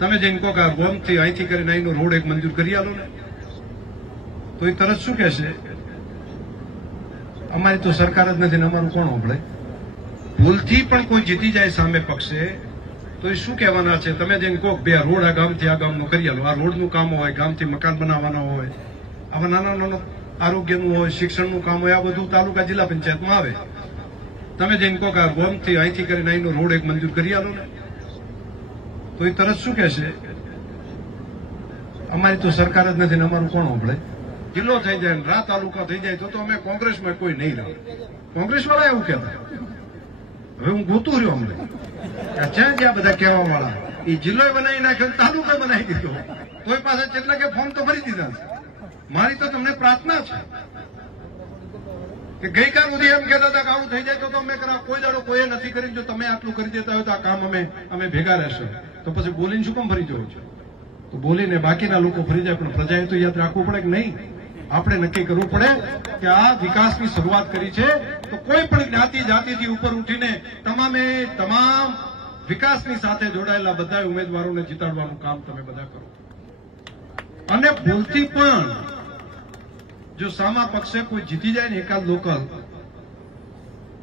તમે જઈને કહો કે ગોમથી અહીંથી કરીને અહીંનો રોડ એક મંજૂર કરી આલો ને, તો એ તરત શું કહેશે, અમારી તો સરકાર જ નથી ને અમારું કોણ સાંભળે? ભૂલથી પણ કોઈ જીતી જાય સામે પક્ષે તો એ શું કહેવાના છે? તમે જઈને કહો બે રોડ આ ગામથી આ ગામનો કરી આલો, આ રોડનું કામ હોય, ગામથી મકાન બનાવવાના હોય, આવા નાના નાના આરોગ્યનું હોય, શિક્ષણનું કામ હોય, આ બધું તાલુકા જિલ્લા પંચાયતમાં આવે. તમે જઈને કહો કે ગોમથી અહીંથી કરીને અહીંનો રોડ એક મંજૂર કરી આલો ને, તો એ તરત શું કહેશે, અમારી તો સરકાર જ નથી ને અમારું કોણ સાંભળે? જિલ્લો થઈ જાય ને રા તાલુકા થઈ જાય તો અમે કોંગ્રેસમાં કોઈ નહીં રહે. કોંગ્રેસ વાળા એવું કહેતા. હવે હું ગોતું રહ્યો અમને જ્યાં જ્યાં બધા કહેવા વાળા એ જિલ્લો બનાવી નાખ્યો, તાલુકો બનાવી દીધો, તોય પાસે કેટલા કે ફોર્મ તો ભરી દીધા છે. મારી તો તમને પ્રાર્થના છે કે ગઈકાલ સુધી એમ કહેતા હતા કે આવું થઈ જાય તો અમે કરા, કોઈ દાડો કોઈએ નથી કરી. જો તમે આટલું કરી દેતા હોય તો આ કામ અમે ભેગા રહેશે, તો પછી બોલીને શું કામ ફરી જવું છે? તો બોલીને બાકીના લોકો ફરી જાય, પણ પ્રજાએ તો યાદ રાખવું પડે કે નહીં? આપણે નક્કી કરવું પડે કે આ વિકાસની શરૂઆત કરી છે તો કોઈ પણ જ્ઞાતિ જાતિથી ઉપર ઉઠીને તમામ વિકાસની સાથે જોડાયેલા બધા ઉમેદવારોને જીતાડવાનું કામ તમે બધા કરો. અને ભૂલથી પણ જો સામા પક્ષે કોઈ જીતી જાય ને એકાદ લોકલ,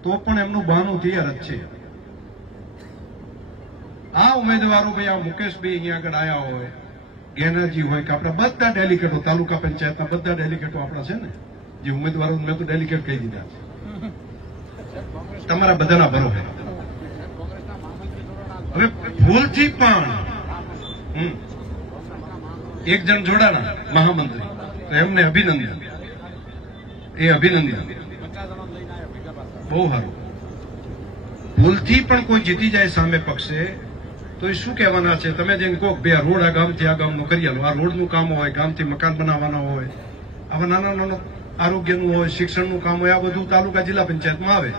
તો પણ એમનું બહાનું તૈયાર જ છે. આ ઉમેદવારો ભાઈ, આ મુકેશભાઈ અહીંયા આગળ આવ્યા હોય, ગેનાજી હોય કે આપણા બધા ડેલિકેટો, તાલુકા પંચાયતના બધા ડેલિકેટો આપણા છે ને, જે ઉમેદવારો મેં તો ડેલિકેટ કહી દીધા છે, તમારા બધાના ભરોસે. હવે ભૂલથી પણ એક જણ જોડાણા મહામંત્રી, તો એમને અભિનંદન, એ અભિનંદન, બહુ સારું. ભૂલથી પણ કોઈ જીતી જાય સામે પક્ષે તો એ શું કહેવાના છે? તમે જઈને કહો બે રોડ આ ગામથી આ ગામનો કરી આલો, આ રોડનું કામ હોય, ગામથી મકાન બનાવવાના હોય, આવા નાના નાના આરોગ્યનું હોય, શિક્ષણનું કામ હોય, આ બધું તાલુકા જિલ્લા પંચાયતમાં આવે.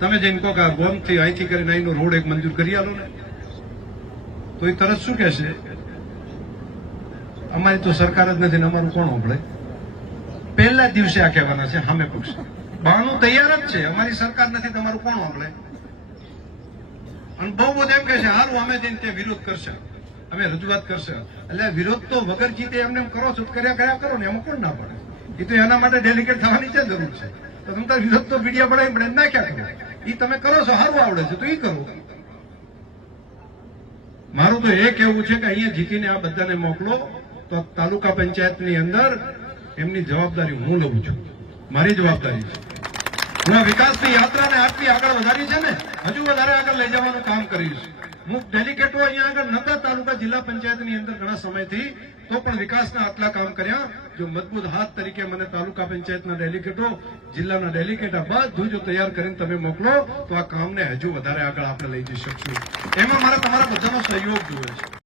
તમે જઈને કહો કે ગોમથી અહીંથી કરીને અહીંનો રોડ એક મંજૂર કરી આલો ને, તો એ તરત શું કહેશે, અમારી તો સરકાર જ નથી ને અમારું કોણ સાંભળે? પહેલા દિવસે આ કહેવાના છે સામે પક્ષ. બહાનું તૈયાર જ છે, અમારી સરકાર નથી તમારું કોણ સાંભળે? અને બહુ બધું એમ કહે છે હારું અમે જઈને તે વિરોધ કરશે, અમે રજૂઆત કરશે. એટલે વિરોધ તો વગર જીતે એમને કરો છો, કર્યા કરો ને, એમાં કોણ ના પડે? એ તો એના માટે ડેલિકેટ થવાની છે જરૂર છે. તો તમે વિરોધ તો મીડિયા બનાવી પડે નાખ્યા કરો, એ તમે કરો છો, સારું આવડે છે તો એ કરો. મારું તો એ કહેવું છે કે અહીંયા જીતીને આ બધાને મોકલો તો તાલુકા પંચાયતની અંદર એમની જવાબદારી હું લઉં છું, મારી જવાબદારી છે. હું આ વિકાસની યાત્રાને આટલી આગળ વધારી છે ને, હજુ વધારે આગળ લઈ જવાનું કામ કરીશ. હું ડેલિકેટો અહીંયા આગળ નતા તાલુકા જિલ્લા પંચાયતની અંદર ઘણા સમયથી, તો પણ વિકાસના આટલા કામ કર્યા. જો મજબૂત હાથ તરીકે મને તાલુકા પંચાયતના ડેલિકેટો, જિલ્લાના ડેલિકેટ આ બધું જો તૈયાર કરીને તમે મોકલો તો આ કામને હજુ વધારે આગળ આપણે લઈ જઈ શકશું. એમાં મારે તમારા બધાનો સહયોગ જોઈએ છે.